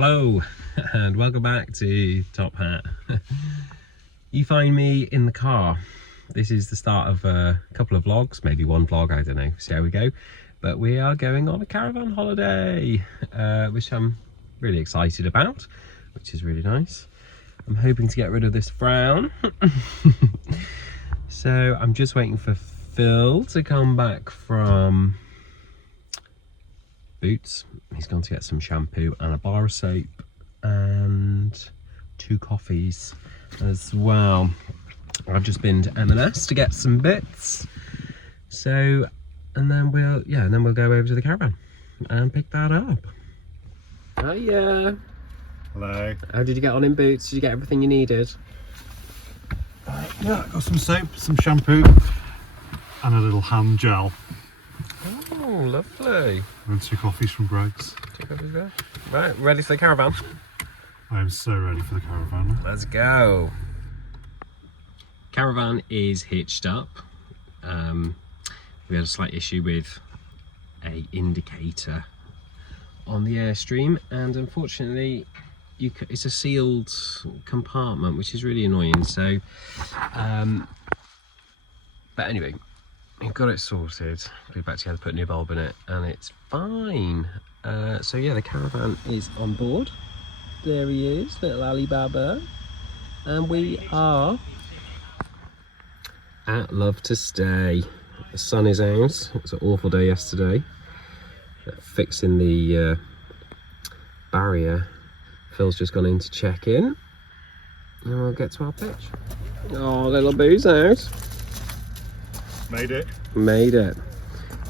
Hello and welcome back to Tophat. You find me in the car. This is the start of a couple of vlogs, maybe one vlog, I don't know, see how we go. But we are going on a caravan holiday, which I'm really excited about, which is really nice. I'm hoping to get rid of this frown. So I'm just waiting for Phil to come back from Boots. He's gone to get some shampoo and a bar of soap and 2 coffees as well. I've just been to M&S to get some bits. So, and then we'll go over to the caravan and pick that up. Hiya. Hello. How did you get on in Boots? Did you get everything you needed? Yeah, I got some soap, some shampoo, and a little hand gel. Oh, lovely. And 2 coffees from Greg's. 2 coffees there. Right, ready for the caravan? I am so ready for the caravan. Let's go. Caravan is hitched up. We had a slight issue with a indicator on the Airstream, and unfortunately it's a sealed compartment, which is really annoying. So but anyway, we've got it sorted, put it back together, put a new bulb in it, and it's fine. So yeah, the caravan is on board. There he is, little Alibaba, and we are at Love to Stay. The sun is out. It was an awful day yesterday. Fixing the barrier. Phil's just gone in to check in, and we'll get to our pitch. Oh, little Boo's out. Made it. Made it.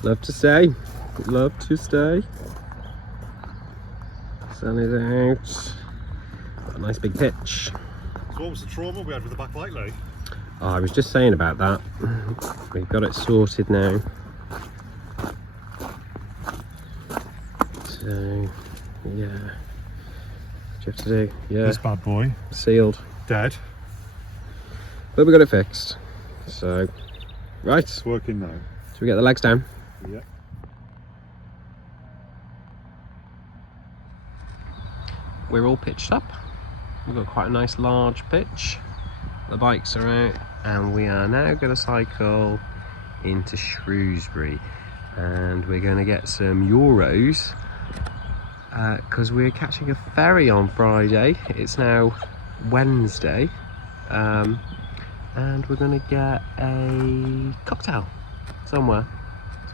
Love to stay. Love to stay. Sun is out. Got a nice big pitch. So what was the trauma we had with the backlight lay? Oh, I was just saying about that. We've got it sorted now. So, yeah. What do you have to do? Yeah. This bad boy. Sealed. Dead. But we got it fixed. So, right. It's working now. Should we get the legs down? Yeah. We're all pitched up. We've got quite a nice large pitch. The bikes are out, and we are now going to cycle into Shrewsbury, and we're going to get some euros because we're catching a ferry on Friday. It's now Wednesday, and we're going to get a cocktail somewhere.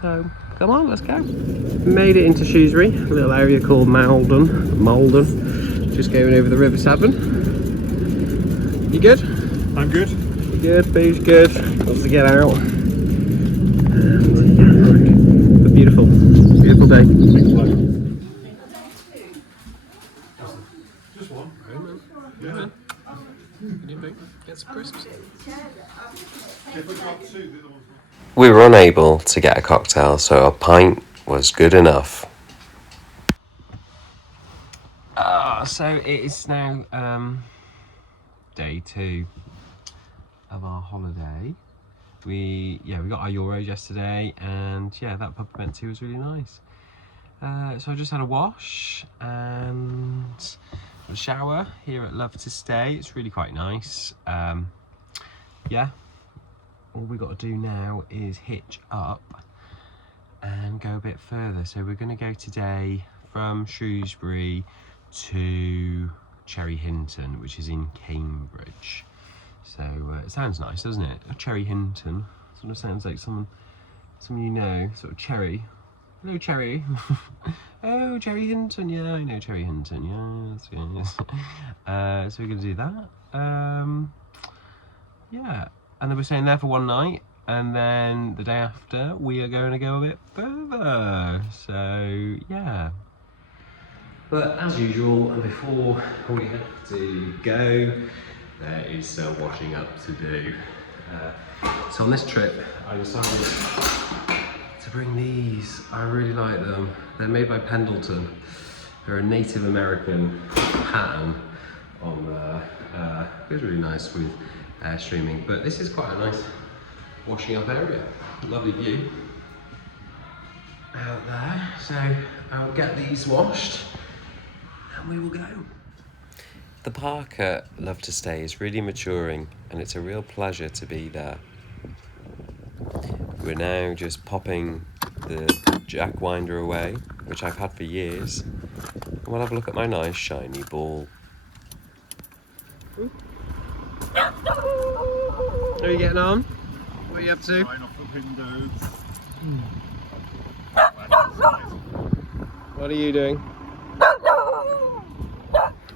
So come on, let's go. Made it into Shrewsbury, a little area called Malden. Just going over the River Severn. You good? I'm good. You good? Boo's good. Wants to get out. And a beautiful day. Just one. Yeah. Get some crisps. If we got 2, the other one's... We were unable to get a cocktail, so a pint was good enough. So it is now day 2 of our holiday. We got our euros yesterday, and yeah, that peppermint was really nice. So I just had a wash and a shower here at Love to Stay. It's really quite nice. Yeah, all we got to do now is hitch up and go a bit further. So we're going to go today from Shrewsbury to Cherry Hinton, which is in Cambridge. So it sounds nice, doesn't it? Cherry Hinton sort of sounds like someone you know, sort of Cherry. Hello, Cherry. Oh, Cherry Hinton. Yeah, I know Cherry Hinton. Yes, yes. So we're gonna do that. Yeah, and then we're staying there for one night, and then the day after we are going to go a bit further. So yeah. But as usual, and before we have to go, there is some washing up to do. So on this trip, I decided to bring these. I really like them. They're made by Pendleton. They're a Native American pattern on there. It was really nice with Airstreaming, but this is quite a nice washing up area. Lovely view out there. So I'll get these washed and we will go. The park at Love to Stay is really maturing, and it's a real pleasure to be there. We're now just popping the jack winder away, which I've had for years, and we'll have a look at my nice shiny ball. How are you getting on? What are you up to? Flying off the windows. What are you doing?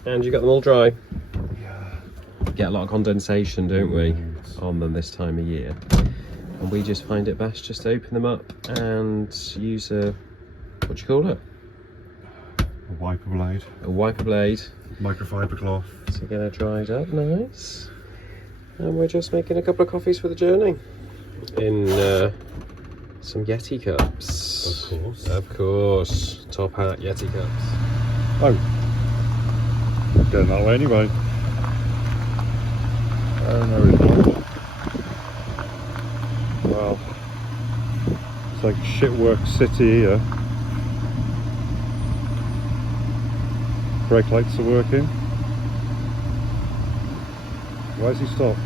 And you got them all dry? Yeah. Get a lot of condensation, don't we, on them this time of year. And we just find it best just to open them up and use a, what do you call it? A wiper blade. A wiper blade. Microfiber cloth. To get it dried up nice. And we're just making a couple of coffees for the journey. In some Yeti cups. Of course. Of course. Tophat Yeti cups. Oh. Going that way anyway. Oh no, it's not. Well, it's like shitwork city here. Brake lights are working. Why has he stopped?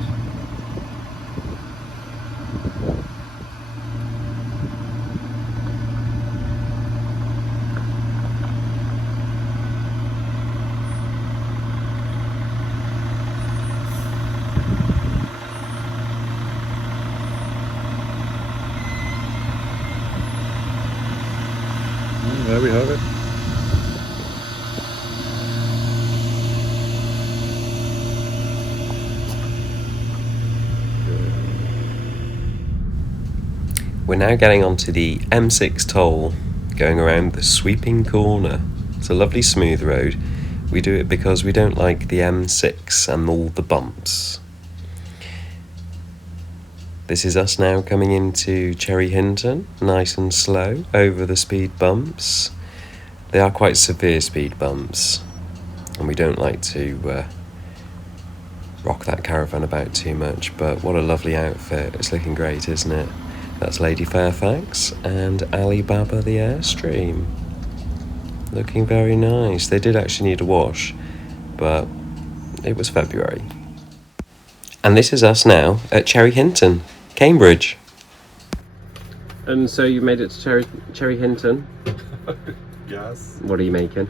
There we have it. We're now getting onto the M6 toll, going around the sweeping corner. It's a lovely smooth road. We do it because we don't like the M6 and all the bumps. This is us now coming into Cherry Hinton, nice and slow, over the speed bumps. They are quite severe speed bumps, and we don't like to rock that caravan about too much, but what a lovely outfit. It's looking great, isn't it? That's Lady Fairfax and Alibaba the Airstream. Looking very nice. They did actually need a wash, but it was February. And this is us now at Cherry Hinton, Cambridge. And so you made it to Cherry Hinton. Yes. What are you making?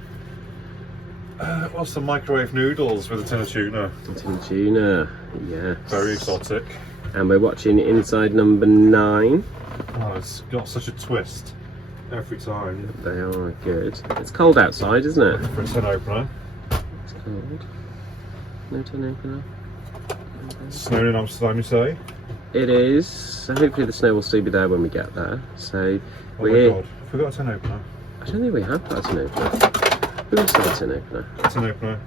Well, some microwave noodles with a tin of tuna. Tin tuna, yes. Very exotic. And we're watching Inside Number 9. Oh, it's got such a twist every time. They are good. It's cold outside, isn't it? For a tin opener. It's cold. No tin opener. Snowing in Amsterdam, you say? It is. So hopefully the snow will still be there when we get there. So Oh my god, have we got a tin opener? I don't think we have got a tin opener. We must have a tin opener. A tin opener.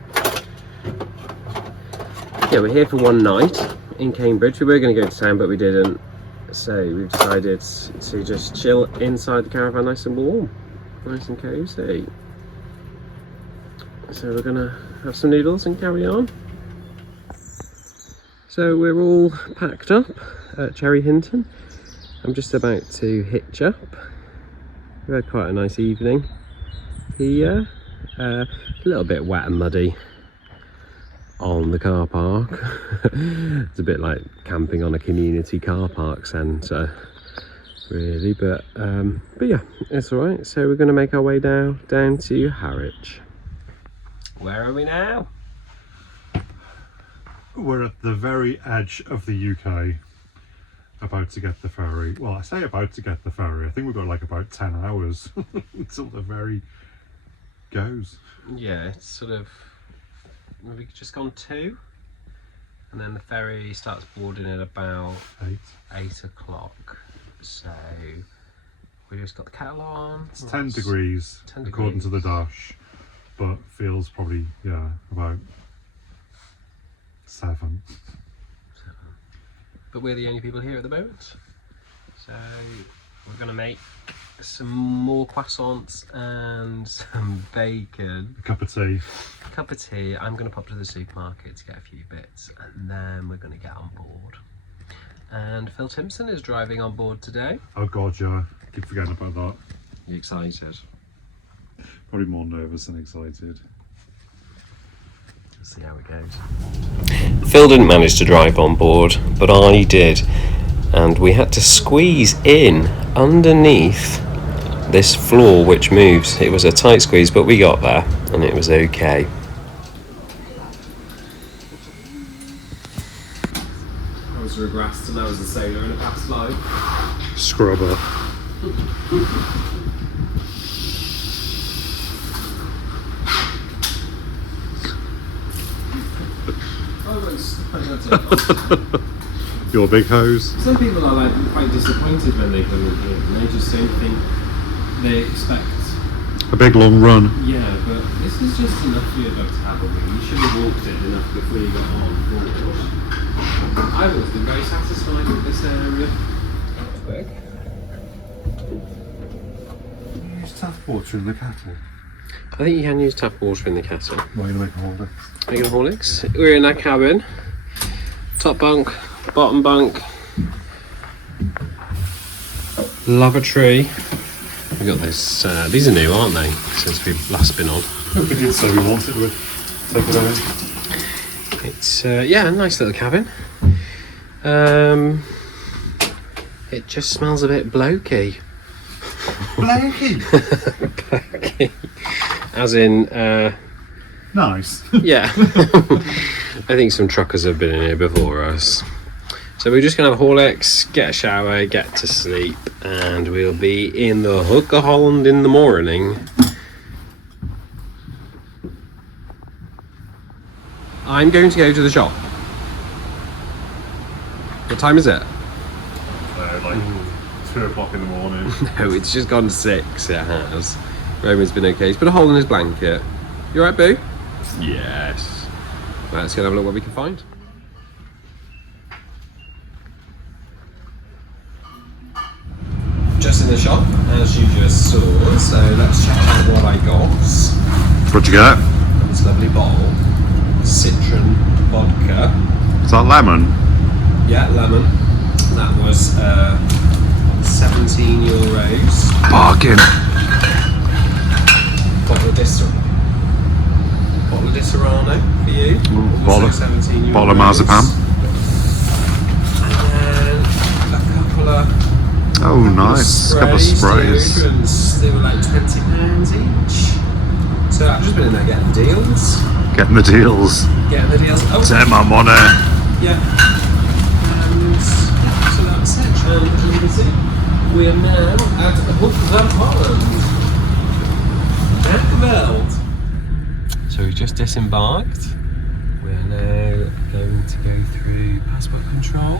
Yeah, we're here for one night in Cambridge. We were going to go to town, but we didn't. So we've decided to just chill inside the caravan, nice and warm, nice and cosy. So we're going to have some noodles and carry on. So we're all packed up at Cherry Hinton. I'm just about to hitch up. We had quite a nice evening here. A little bit wet and muddy on the car park. It's a bit like camping on a community car park centre, really, but yeah, it's all right. So we're going to make our way down to Harwich. Where are we now? We're at the very edge of the UK, about to get the ferry. Well, I say about to get the ferry. I think we've got like about 10 hours until the ferry goes. Yeah, it's sort of, we've just gone 2, and then the ferry starts boarding at about 8 o'clock. So we just got the kettle on. It's 10 degrees, 10 according to the dash, but feels probably, yeah, about 7. But we're the only people here at the moment. So we're going to make some more croissants and some bacon. A cup of tea. Cup of tea. I'm going to pop to the supermarket to get a few bits, and then we're going to get on board. And Phil Timpson is driving on board today. Oh god, yeah. Keep forgetting about that. You excited? Probably more nervous than excited. see how it goes. Phil didn't manage to drive on board, but I did. And we had to squeeze in underneath this floor which moves. It was a tight squeeze, but we got there and it was okay. I was regressed and I was a sailor in a past life. Scrubber. Your big hose. Some people are like quite disappointed when they come in here, and they just don't think they expect. A big long run. Yeah, but this is just enough for you to have a wee. You should have walked it enough before you got on board. I've always been very satisfied with this area. Quick. Use tap water in the kettle. I think you can use tap water in the kettle. Am I going to make a Horlicks? Making a Horlicks. We're in our cabin. Top bunk, bottom bunk, lavatory. We got this. These are new, aren't they? Since we've last been on. We did say we wanted to take it away. It's yeah, a nice little cabin. It just smells a bit blokey. Blokey. Blokey. As in. Nice. Yeah. I think some truckers have been in here before us. So we're just going to have a Horlicks, get a shower, get to sleep, and we'll be in the Hook of Holland in the morning. I'm going to go to the shop. What time is it? Like 2 o'clock in the morning. No, it's just gone 6, it has. Roman's been okay. He's put a hole in his blanket. You alright, Boo? Yes. Right, let's go and have a look what we can find. Just in the shop, as you just saw, so let's check out what I got. What'd you get? This lovely bottle. Citron vodka. Is that lemon? Yeah, lemon. That was 17 euros. Bargain. Bottle of Disaronno for you. Bottle of marzipan. And then a couple of Oh, nice. A couple of sprays. deodorants. They were like £20 each. So I've just been in there getting deals. Getting the deals. Getting the deals. Oh, Take my money. yeah. And so that's it. And as you can see, we are now at Hook van Holland. World. So we've just disembarked. We're now going to go through passport control.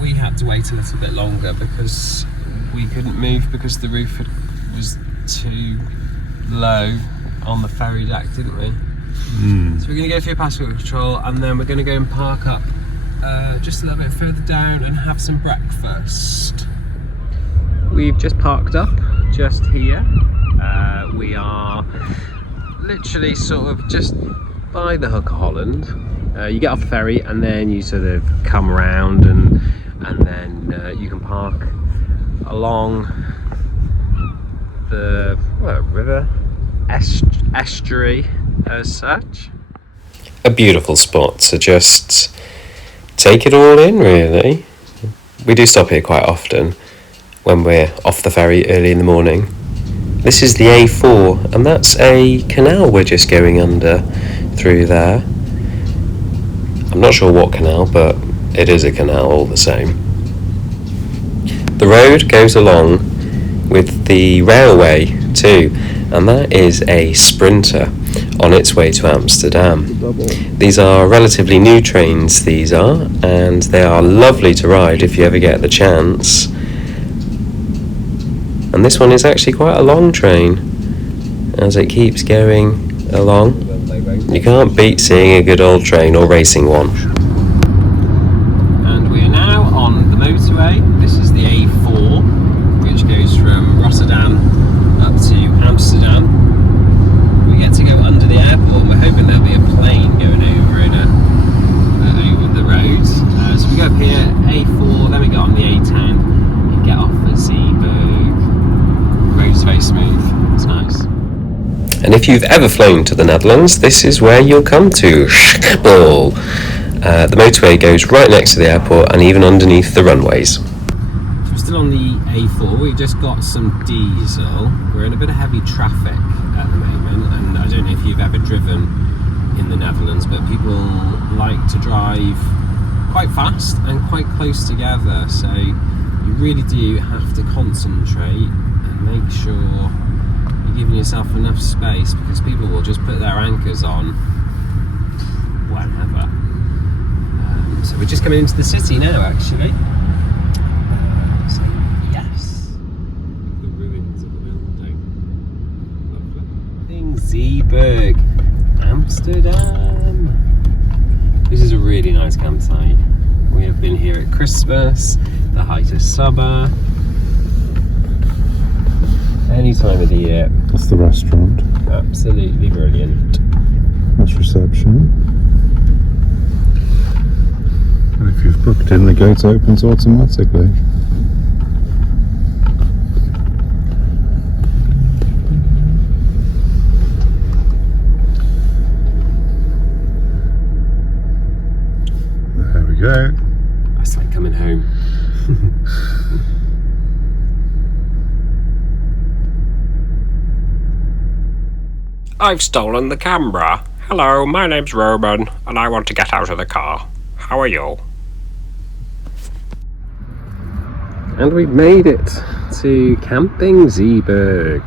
We had to wait a little bit longer because we couldn't move because the roof was too low on the ferry deck, didn't we? So we're going to go through passport control and then we're going to go and park up just a little bit further down and have some breakfast. We've just parked up just here. We are literally sort of just by the Hook of Holland. You get off the ferry and then you sort of come around and then you can park along the river estuary as such. A beautiful spot to just take it all in, really. We do stop here quite often when we're off the ferry early in the morning. This is the A4 and that's a canal we're just going under through there. I'm not sure what canal, but it is a canal all the same. The road goes along with the railway too, and that is a Sprinter on its way to Amsterdam. These are relatively new trains, these are, and they are lovely to ride if you ever get the chance. And this one is actually quite a long train as it keeps going along. You can't beat seeing a good old train or racing one. And we are now on the motorway. This is the A4, which goes from Rotterdam up to Amsterdam. We get to go under the airport. We're hoping there'll be a plane going over over the road. So we go up here, A4, then we get on the A10 and get off at Zeeburg. Road's very smooth. if you've ever flown to the Netherlands, this is where you'll come to, Schiphol. The motorway goes right next to the airport and even underneath the runways. We're still on the A4, we just got some diesel. We're in a bit of heavy traffic at the moment, and I don't know if you've ever driven in the Netherlands, but people like to drive quite fast and quite close together, so you really do have to concentrate and make sure you're giving yourself enough space, because people will just put their anchors on whenever. So we're just coming into the city now, actually. So yes, the ruins of the building. Lovely. Camping Zeeburg Amsterdam. This is a really nice campsite. We have been here at Christmas, the height of summer, any time of the year. That's the restaurant. Absolutely brilliant. That's reception. And if you've booked in, the gate opens automatically. There we go. It's like coming home. I've stolen the camera. Hello, my name's Roman, and I want to get out of the car. How are you? And we've made it to Camping Zeeburg.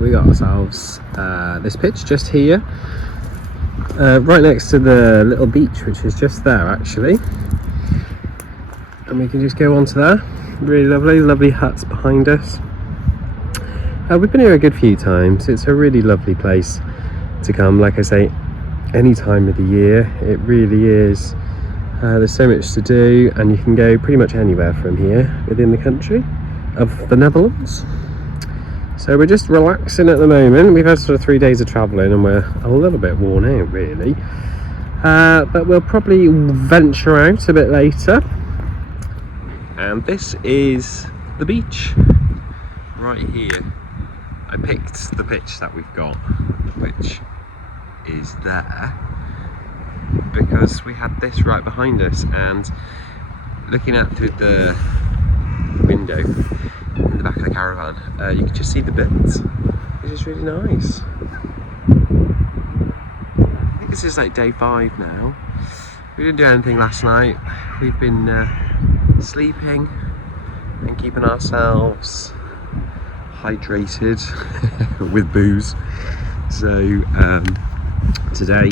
We got ourselves this pitch just here, right next to the little beach, which is just there actually. And we can just go onto there. Really lovely huts behind us. We've been here a good few times. It's a really lovely place to come. Like I say, any time of the year, it really is. There's so much to do, and you can go pretty much anywhere from here within the country of the Netherlands. So we're just relaxing at the moment. We've had sort of 3 days of travelling and we're a little bit worn out really, but we'll probably venture out a bit later. And this is the beach right here. I picked the pitch that we've got, which is there, because we had this right behind us, and looking out through the window in the back of the caravan, you can just see the bits, which is really nice. I think this is like day 5 now. We didn't do anything last night. We've been sleeping and keeping ourselves hydrated with booze. So today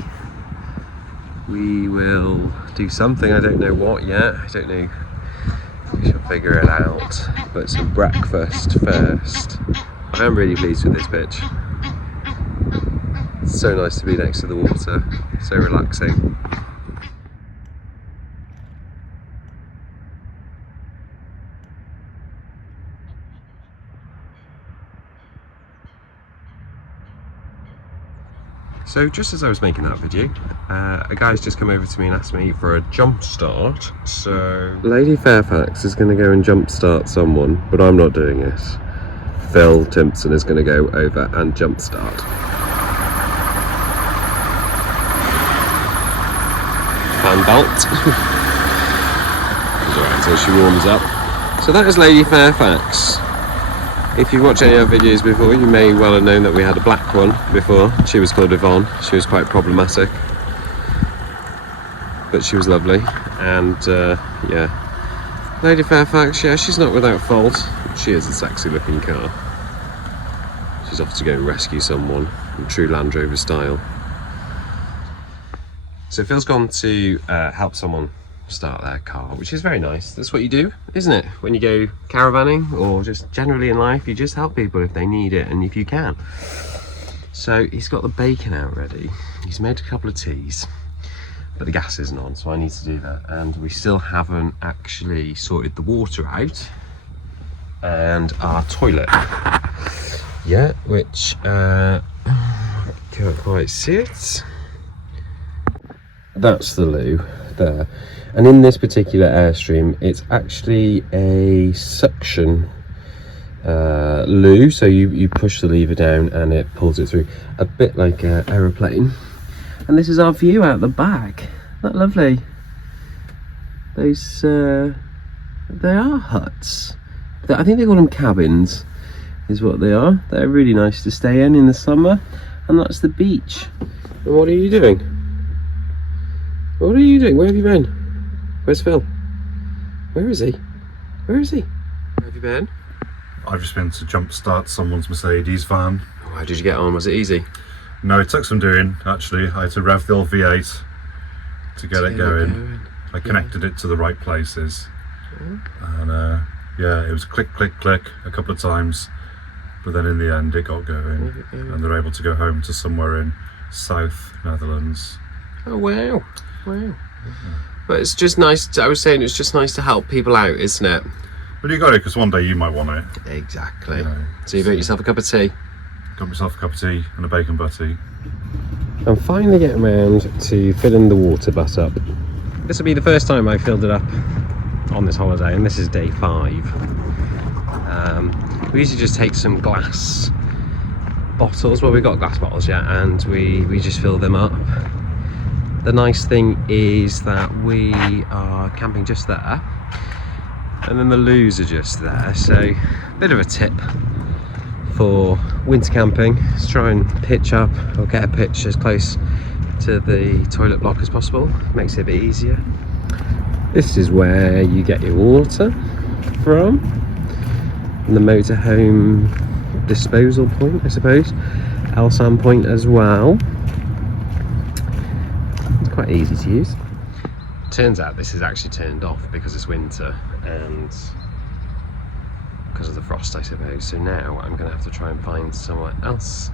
we will do something, I don't know what yet, I don't know, we shall figure it out, but some breakfast first. I am really pleased with this pitch. It's so nice to be next to the water, so relaxing. So just as I was making that video, a guy's just come over to me and asked me for a jump start. So Lady Fairfax is going to go and jump start someone, but I'm not doing it. Phil Timpson is going to go over and jump start. Fan belt. Alright, so she warms up. So that is Lady Fairfax. If you've watched any of our videos before, you may well have known that we had a black one before. She was called Yvonne. She was quite problematic, but she was lovely. And yeah, Lady Fairfax, yeah, she's not without fault. She is a sexy looking car. She's off to go and rescue someone in true Land Rover style. So Phil's gone to help someone start their car, which is very nice. That's what you do, isn't it? When you go caravanning or just generally in life, you just help people if they need it and if you can. So he's got the bacon out ready. He's made a couple of teas, but the gas isn't on, so I need to do that. And we still haven't actually sorted the water out and our toilet yet, which can't quite see it. That's the loo there. And in this particular Airstream, it's actually a suction loo, so you push the lever down and it pulls it through, a bit like an aeroplane. And this is our view out the back. Isn't that lovely? Those they are huts. I think they call them cabins, is what they are. They're really nice to stay in the summer. And that's the beach. And what are you doing? What are you doing? Where have you been? Where's Phil? Where is he? Where is he? Where have you been? I've just been to jumpstart someone's Mercedes van. Oh, how did you get on? Was it easy? No, it took some doing, actually. I had to rev the old V8 to get it going. I connected it to the right places. And yeah, it was click, click, click a couple of times. But then in the end, it got going. And they're able to go home to somewhere in South Netherlands. Oh, wow. Wow. But it's just nice, I was saying, it's just nice to help people out, isn't it? Well, you got it, because one day you might want it. Exactly. You know, so you got yourself a cup of tea? got myself a cup of tea and a bacon butty. I'm finally getting around to filling the water butt up. This will be the first time I filled it up on this holiday, and this is day 5. We usually just take some glass bottles, well, we've got glass bottles, yeah, and we just fill them up. The nice thing is that we are camping just there, and then the loos are just there, so a bit of a tip for winter camping is try and pitch up or get a pitch as close to the toilet block as possible. Makes it a bit easier. This is where you get your water from, and the motorhome disposal point, I suppose, Elsan point as well. It's quite easy to use. Turns out this is actually turned off because it's winter and because of the frost, I suppose. So now I'm going to have to try and find somewhere else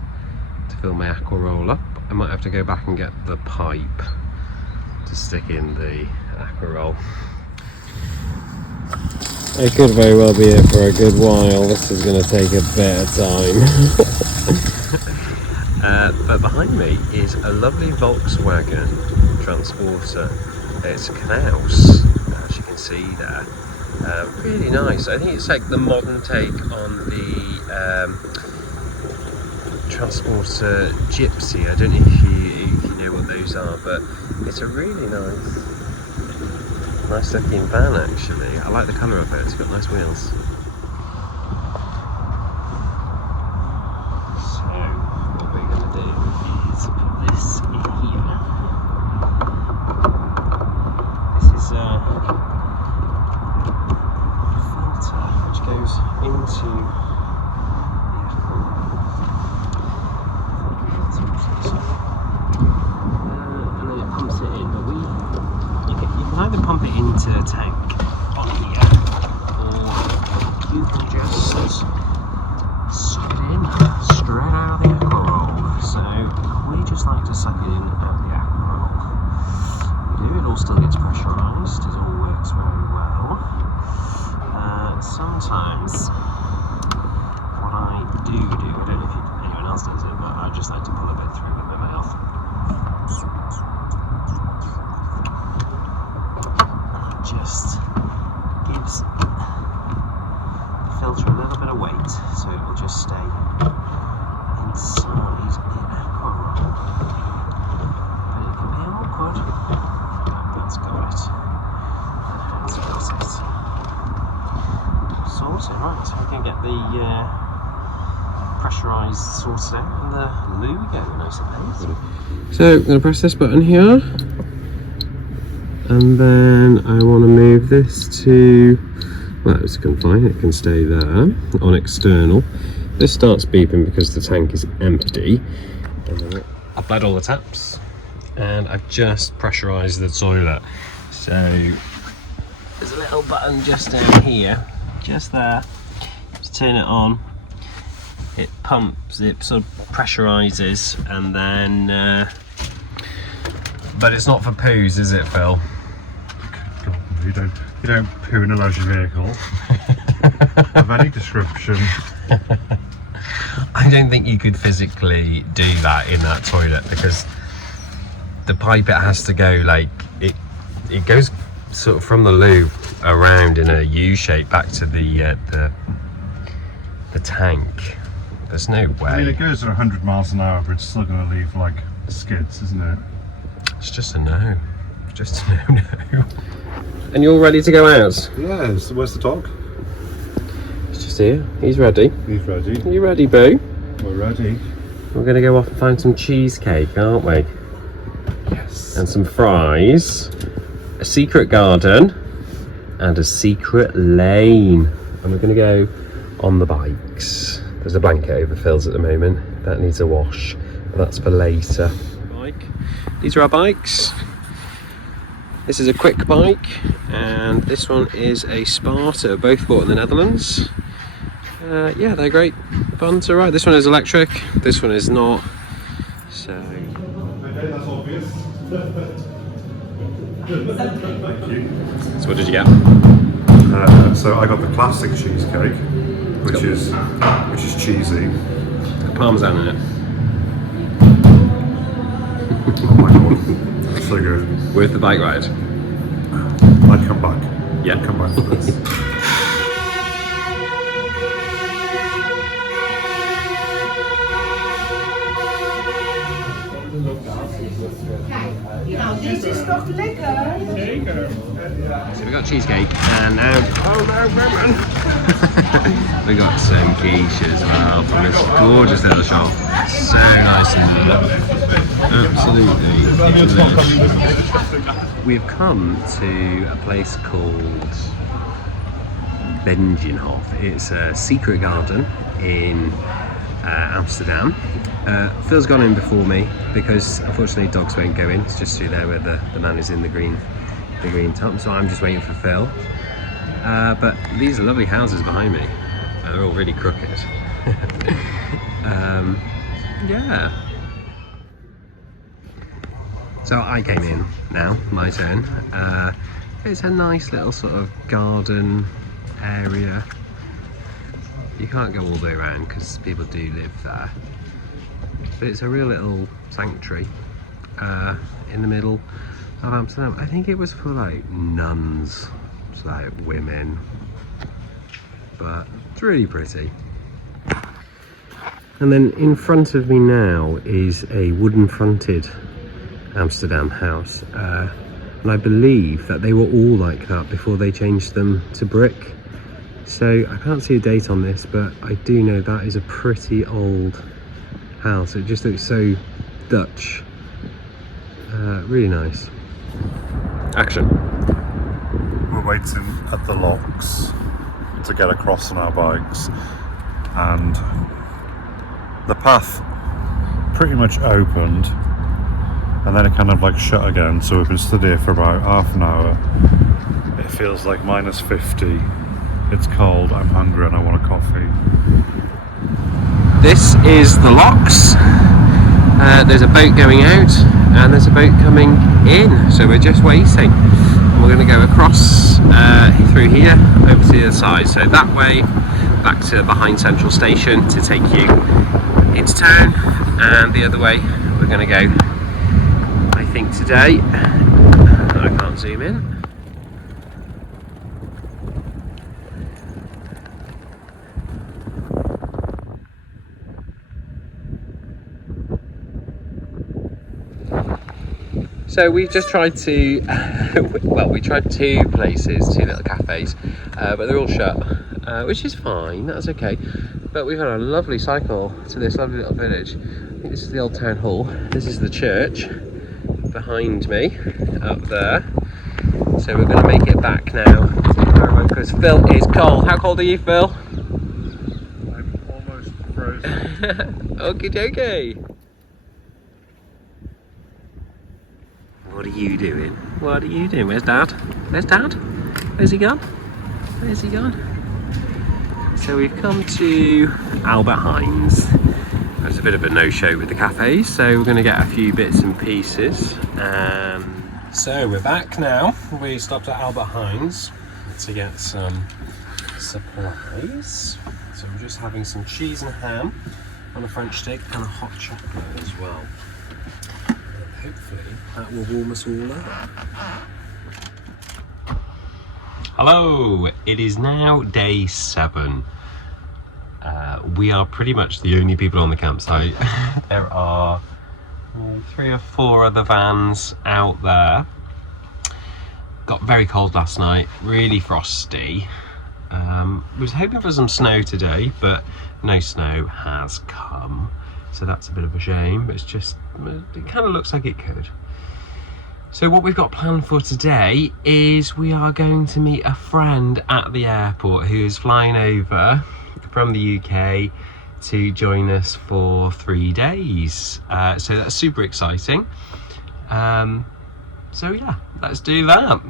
to fill my aqua roll up. I might have to go back and get the pipe to stick in the aqua roll. It could very well be here for a good while. This is going to take a bit of time. But behind me is a lovely Volkswagen Transporter. It's a Knaus, as you can see there. Really nice. I think it's like the modern take on the Transporter Gypsy. I don't know if you know what those are, but it's a really nice looking van actually. I like the colour of it, it's got nice wheels. So what we're going to do is put this in here. This is a filter which goes into and then it pumps it in, but you can either pump it into a tank on here, or you can just suck it in straight out of the aqua roll. So we just like to suck it in out of the aqua roll. It all still gets pressurised, it all works very well. Sometimes what I do, I don't know if anyone else does it, but I just like to pull a bit through with my mouth. Just gives the filter a little bit of weight, so it will just stay inside the aqua roll. But it can be awkward. That's got it. That's got it. Sorted, right, so we can get the pressurised sorted out and the loo going, I suppose. So I'm going to press this button here. And then I want to move this to, well, it's fine, it can stay there on external. This starts beeping because the tank is empty. I've bled all the taps and I've just pressurised the toilet. So there's a little button just down here, just there. Just turn it on. It pumps, it sort of pressurises, and then, but it's not for poos, is it, Phil? You don't poo in a leisure vehicle of any description. I don't think you could physically do that in that toilet because the pipe it has to go like it goes sort of from the loo around in a U shape back to the the tank. There's no way. I mean, it goes at 100 miles an hour, but it's still going to leave like skids, isn't it? It's just a no. Just a no. And you're ready to go out? Yeah, where's the dog? He's just here. He's ready. He's ready. Are you ready, Boo? We're ready. We're going to go off and find some cheesecake, aren't we? Yes. And some fries, a secret garden, and a secret lane. And we're going to go on the bikes. There's a blanket over Phil's at the moment. That needs a wash, but that's for later. These are our bikes. This is a quick bike, and this one is a Sparta, both bought in the Netherlands. Yeah, they're great fun to ride. This one is electric, this one is not. So. Okay, that's obvious. Thank you. So what did you get? So I got the classic cheesecake, which is cheesy. Parmesan in it. Oh my god, so good. Worth the bike ride. I'd come back. Yeah. I'd come back for this. Dit is toch lekker? So we got cheesecake, and now we got some quiche as well from this gorgeous little shop. So nice in there. Absolutely delish. We've come to a place called Benjenhof. It's a secret garden in Amsterdam. Phil's gone in before me because unfortunately dogs won't go in. It's just through there where the man is in the green top. So I'm just waiting for Phil. But these are lovely houses behind me. They're all really crooked. Yeah. So I came in now, my turn. It's a nice little sort of garden area. You can't go all the way around because people do live there. But it's a real little sanctuary in the middle of Amsterdam. I think it was for like nuns, so like women. But it's really pretty. And then in front of me now is a wooden fronted Amsterdam house. And I believe that they were all like that before they changed them to brick. So I can't see a date on this, but I do know that is a pretty old house. It just looks so Dutch. Really nice. Action. We're waiting at the locks to get across on our bikes, and the path pretty much opened and then it kind of like shut again, so we've been stood here for about half an hour. It feels like minus 50. It's cold, I'm hungry and I want a coffee. This is the locks. There's a boat going out and there's a boat coming in, so we're just waiting. And we're going to go across through here over to the other side, so that way back to behind Central Station to take you into town, and the other way we're going to go, I think today. I can't zoom in. So we've just tried to, well, we tried two places, two little cafes, but they're all shut, which is fine, that's okay. But we've had a lovely cycle to this lovely little village. I think this is the old town hall. This is the church behind me, up there. So we're going to make it back now because Phil is cold. How cold are you, Phil? I'm almost frozen. Okie dokie. What are you doing? What are you doing? Where's Dad? Where's Dad? Where's he gone? Where's he gone? So we've come to Albert Heijn's. There's a bit of a no-show with the cafes, so we're going to get a few bits and pieces. So we're back now. We stopped at Albert Heijn's to get some supplies. So we're just having some cheese and ham on a French stick and a hot chocolate as well. Hopefully that will warm us all up. Hello, it is now day 7. we are pretty much the only people on the campsite. There are 3 or 4 other vans out there. Got very cold last night, really frosty. Was hoping for some snow today, but no snow has come, so that's a bit of a shame. But it kind of looks like it could. So what we've got planned for today is we are going to meet a friend at the airport who is flying over from the UK to join us for 3 days. So that's super exciting. So yeah, let's do that.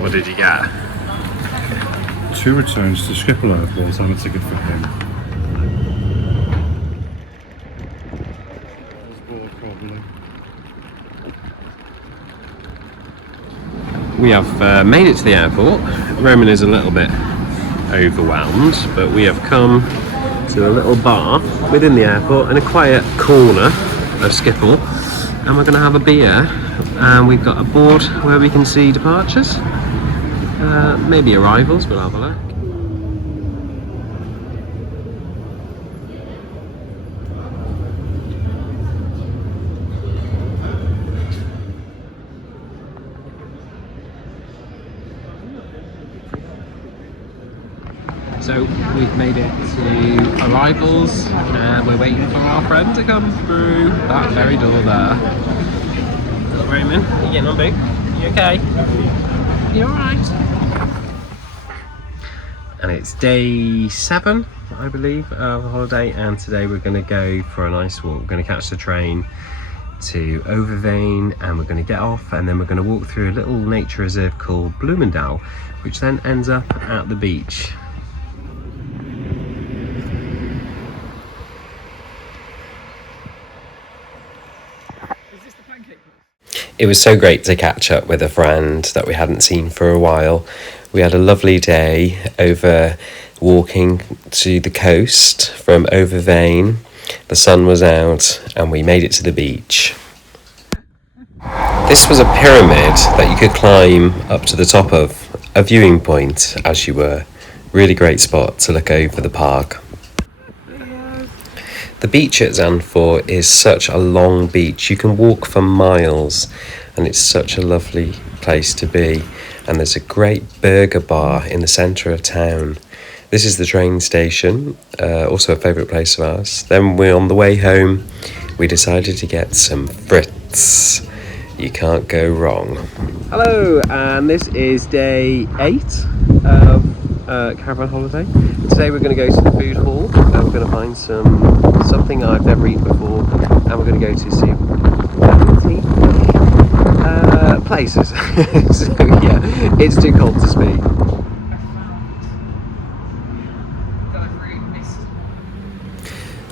What did you get? 2 returns to Schiphol Airport and a ticket for him. We have made it to the airport. Roman is a little bit overwhelmed, but we have come to a little bar within the airport in a quiet corner of Schiphol, and we're going to have a beer. And we've got a board where we can see departures, maybe arrivals. We'll have a look. So we've made it to arrivals and we're waiting for our friend to come through that very door there. Little Roman, you getting on, boo? You okay? You alright? And it's day 7, I believe, of the holiday, and today we're going to go for a nice walk. We're going to catch the train to Overveen and we're going to get off, and then we're going to walk through a little nature reserve called Bloomendal, which then ends up at the beach. It was so great to catch up with a friend that we hadn't seen for a while. We had a lovely day over walking to the coast from Overveen. The sun was out and we made it to the beach. This was a pyramid that you could climb up to the top of, a viewing point as you were. Really great spot to look over the park. The beach at Zandvoort is such a long beach. You can walk for miles and it's such a lovely place to be. And there's a great burger bar in the centre of town. This is the train station, also a favourite place of ours. Then we're on the way home. We decided to get some frites. You can't go wrong. Hello, and this is day 8 of caravan holiday. Today we're going to go to the food hall and we're going to find something I've never eaten before, and we're going to go to some places. So yeah, it's too cold to speak.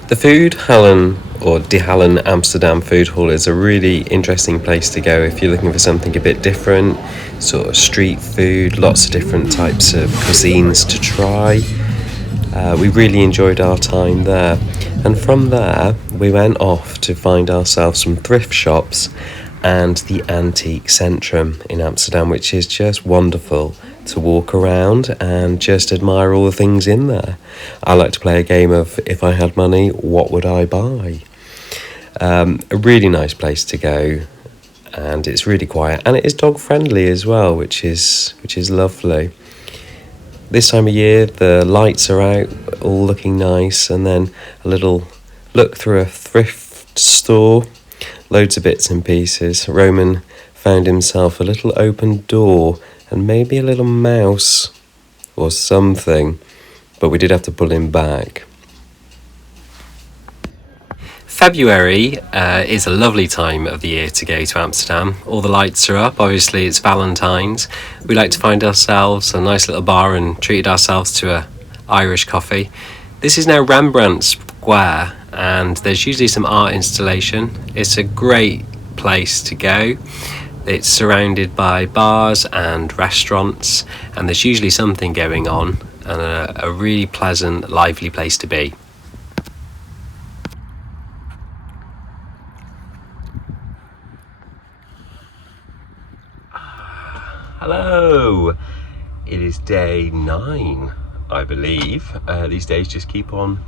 The Food Hallen or De Hallen Amsterdam Food Hall is a really interesting place to go if you're looking for something a bit different, sort of street food, lots of different types of cuisines to try. We really enjoyed our time there, and from there we went off to find ourselves some thrift shops and the Antique Centrum in Amsterdam, which is just wonderful to walk around and just admire all the things in there. I like to play a game of, if I had money, what would I buy? A really nice place to go, and it's really quiet, and it is dog friendly as well, which is lovely. This time of year the lights are out, all looking nice, and then a little look through a thrift store, loads of bits and pieces. Roman found himself a little open door and maybe a little mouse or something, but we did have to pull him back. February is a lovely time of the year to go to Amsterdam. All the lights are up, obviously it's Valentine's. We like to find ourselves a nice little bar and treated ourselves to a Irish coffee. This is now Rembrandt Square and there's usually some art installation. It's a great place to go. It's surrounded by bars and restaurants, and there's usually something going on, and a really pleasant, lively place to be. Hello! It is day 9, I believe. These days just keep on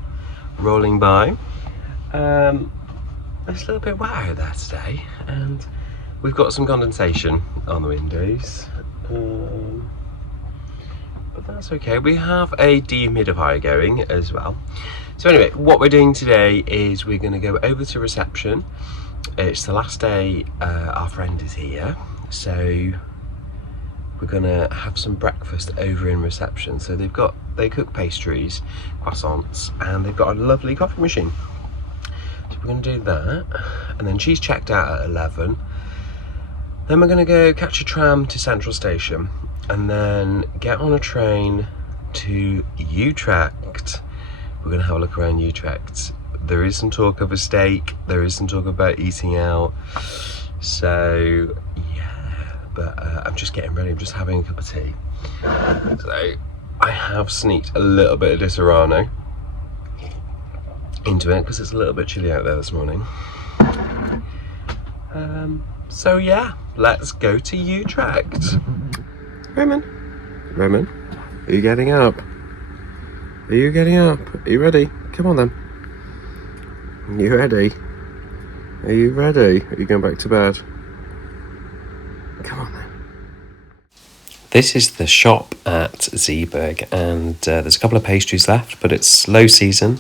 rolling by. It's a little bit wet out there today, and we've got some condensation on the windows. But that's okay. We have a dehumidifier going as well. So anyway, what we're doing today is we're going to go over to reception. It's the last day our friend is here, so we're gonna have some breakfast over in reception. So they cook pastries, croissants, and they've got a lovely coffee machine. So we're gonna do that, and then she's checked out at 11. Then we're gonna go catch a tram to Central Station, and then get on a train to Utrecht. We're gonna have a look around Utrecht. There is some talk of a steak, there is some talk about eating out. So but I'm just getting ready, I'm just having a cup of tea. So I have sneaked a little bit of Disaronno into it because it's a little bit chilly out there this morning. So yeah, let's go to Utrecht. Roman, are you getting up? Are you getting up? Are you ready? Come on then. Are you ready? Are you ready? Are you going back to bed? Come on then. This is the shop at Zeeburg, and there's a couple of pastries left, but it's low season.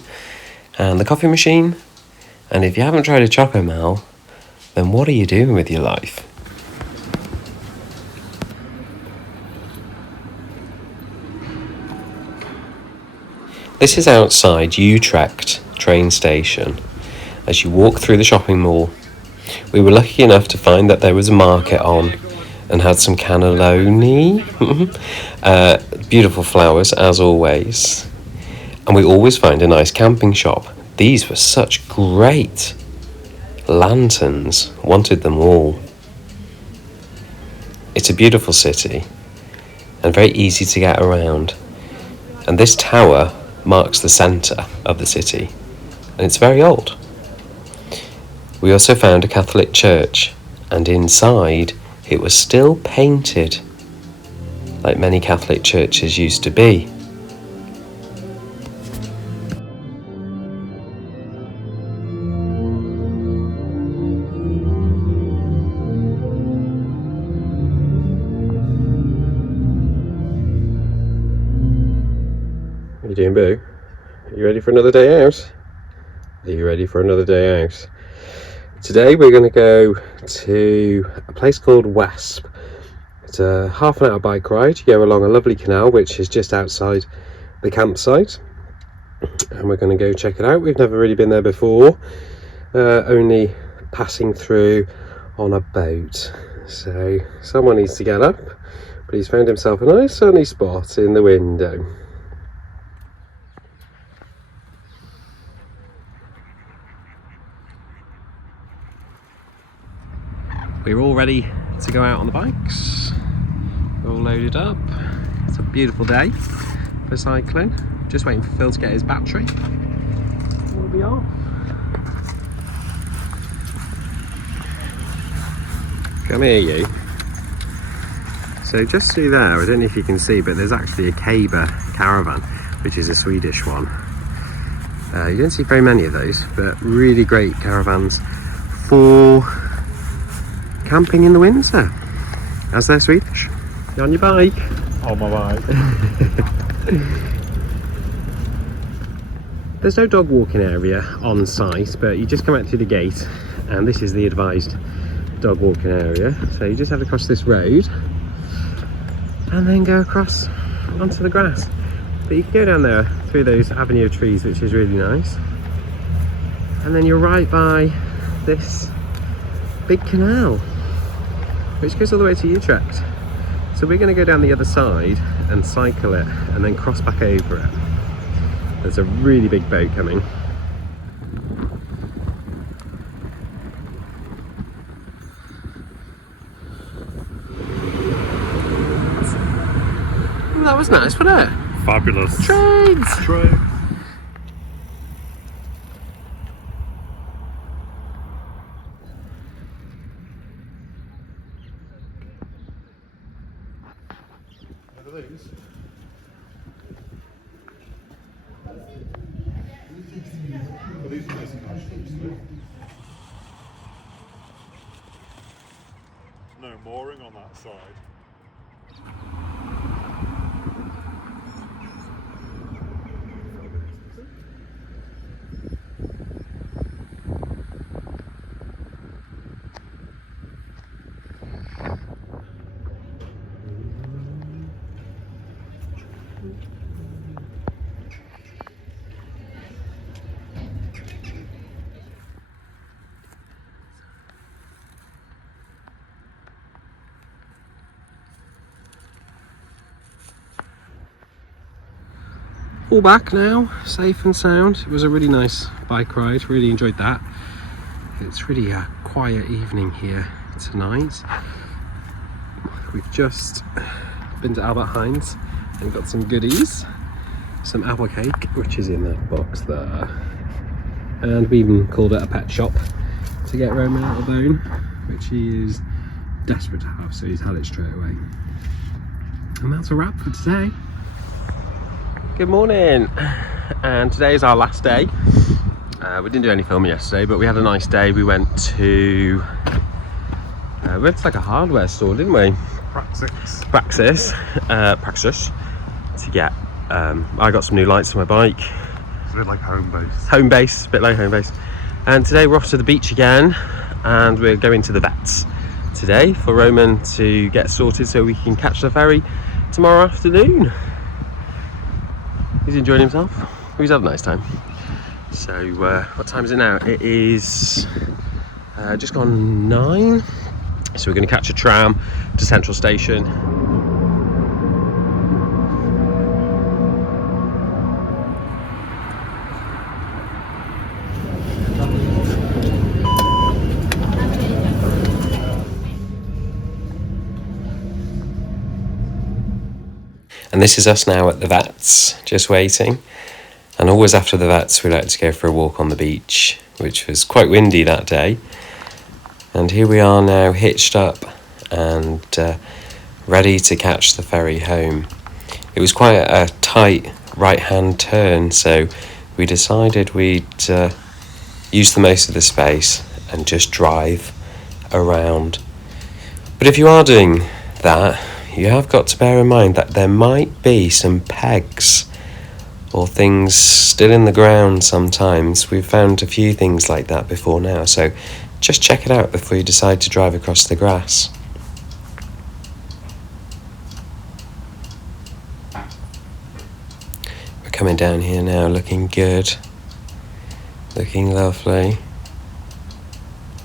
And the coffee machine, and if you haven't tried a Choco Mel, then what are you doing with your life? This is outside Utrecht train station. As you walk through the shopping mall, we were lucky enough to find that there was a market on and had some cannelloni. Beautiful flowers as always. And we always find a nice camping shop. These were such great lanterns. Wanted them all. It's a beautiful city and very easy to get around. And this tower marks the centre of the city, and it's very old. We also found a Catholic church, and inside it was still painted like many Catholic churches used to be. What are you doing, Boo? Are you ready for another day out? Are you ready for another day out? Today we're going to go to a place called Wesp. It's a half an hour bike ride. You go along a lovely canal which is just outside the campsite, and we're going to go check it out. We've never really been there before, only passing through on a boat. So someone needs to get up, but he's found himself a nice sunny spot in the window. We're all ready to go out on the bikes. We're all loaded up. It's a beautiful day for cycling. Just waiting for Phil to get his battery. We'll be off. Come here, you. So just through there, I don't know if you can see, but there's actually a Kaber caravan, which is a Swedish one. You don't see very many of those, but really great caravans for camping in the winter, as they're Swedish. You on your bike? On my bike. There's no dog walking area on site, but you just come out through the gate, and this is the advised dog walking area. So you just have to cross this road and then go across onto the grass. But you can go down there through those avenue of trees, which is really nice. And then you're right by this big canal, which goes all the way to Utrecht. So we're going to go down the other side and cycle it and then cross back over it. There's a really big boat coming. was nice, wasn't it? Fabulous. Trains! Train. No mooring on that side. All back now, safe and sound. It was a really nice bike ride, really enjoyed that. It's really a quiet evening here tonight. We've just been to Albert Heijn's and got some goodies. Some apple cake, which is in that box there. And we even called it a pet shop to get Roman out of bone, which he is desperate to have, so he's had it straight away. And that's a wrap for today. Good morning, and today is our last day. We didn't do any filming yesterday, but we had a nice day. We went to like a hardware store, didn't we? Praxis to get I got some new lights for my bike. It's a bit like home base. Home base, a bit like home base. And today we're off to the beach again, and we're going to the vets today for Roman to get sorted so we can catch the ferry tomorrow afternoon. He's enjoying himself. He's had a nice time. So what time is it now? It is just gone 9. So we're going to catch a tram to Central Station. And this is us now at the vets, just waiting. And always after the vets, we like to go for a walk on the beach, which was quite windy that day. And here we are now, hitched up and ready to catch the ferry home. It was quite a tight right-hand turn, so we decided we'd use the most of the space and just drive around. But if you are doing that, you have got to bear in mind that there might be some pegs or things still in the ground sometimes. We've found a few things like that before now, so just check it out before you decide to drive across the grass. We're coming down here now, looking good, looking lovely.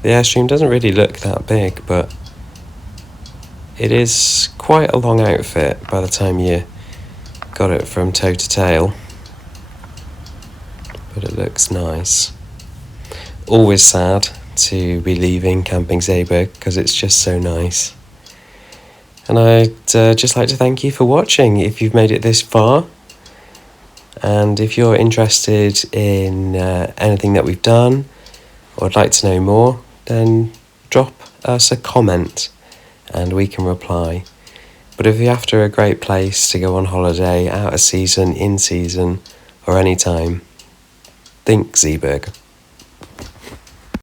The Airstream doesn't really look that big, but it is quite a long outfit by the time you got it from toe to tail. But it looks nice. Always sad to be leaving Camping Zeeburg because it's just so nice. And I'd just like to thank you for watching if you've made it this far. And if you're interested in anything that we've done or would like to know more, then drop us a comment and we can reply. But if you're after a great place to go on holiday, out of season, in season, or any time, think Zeeburg.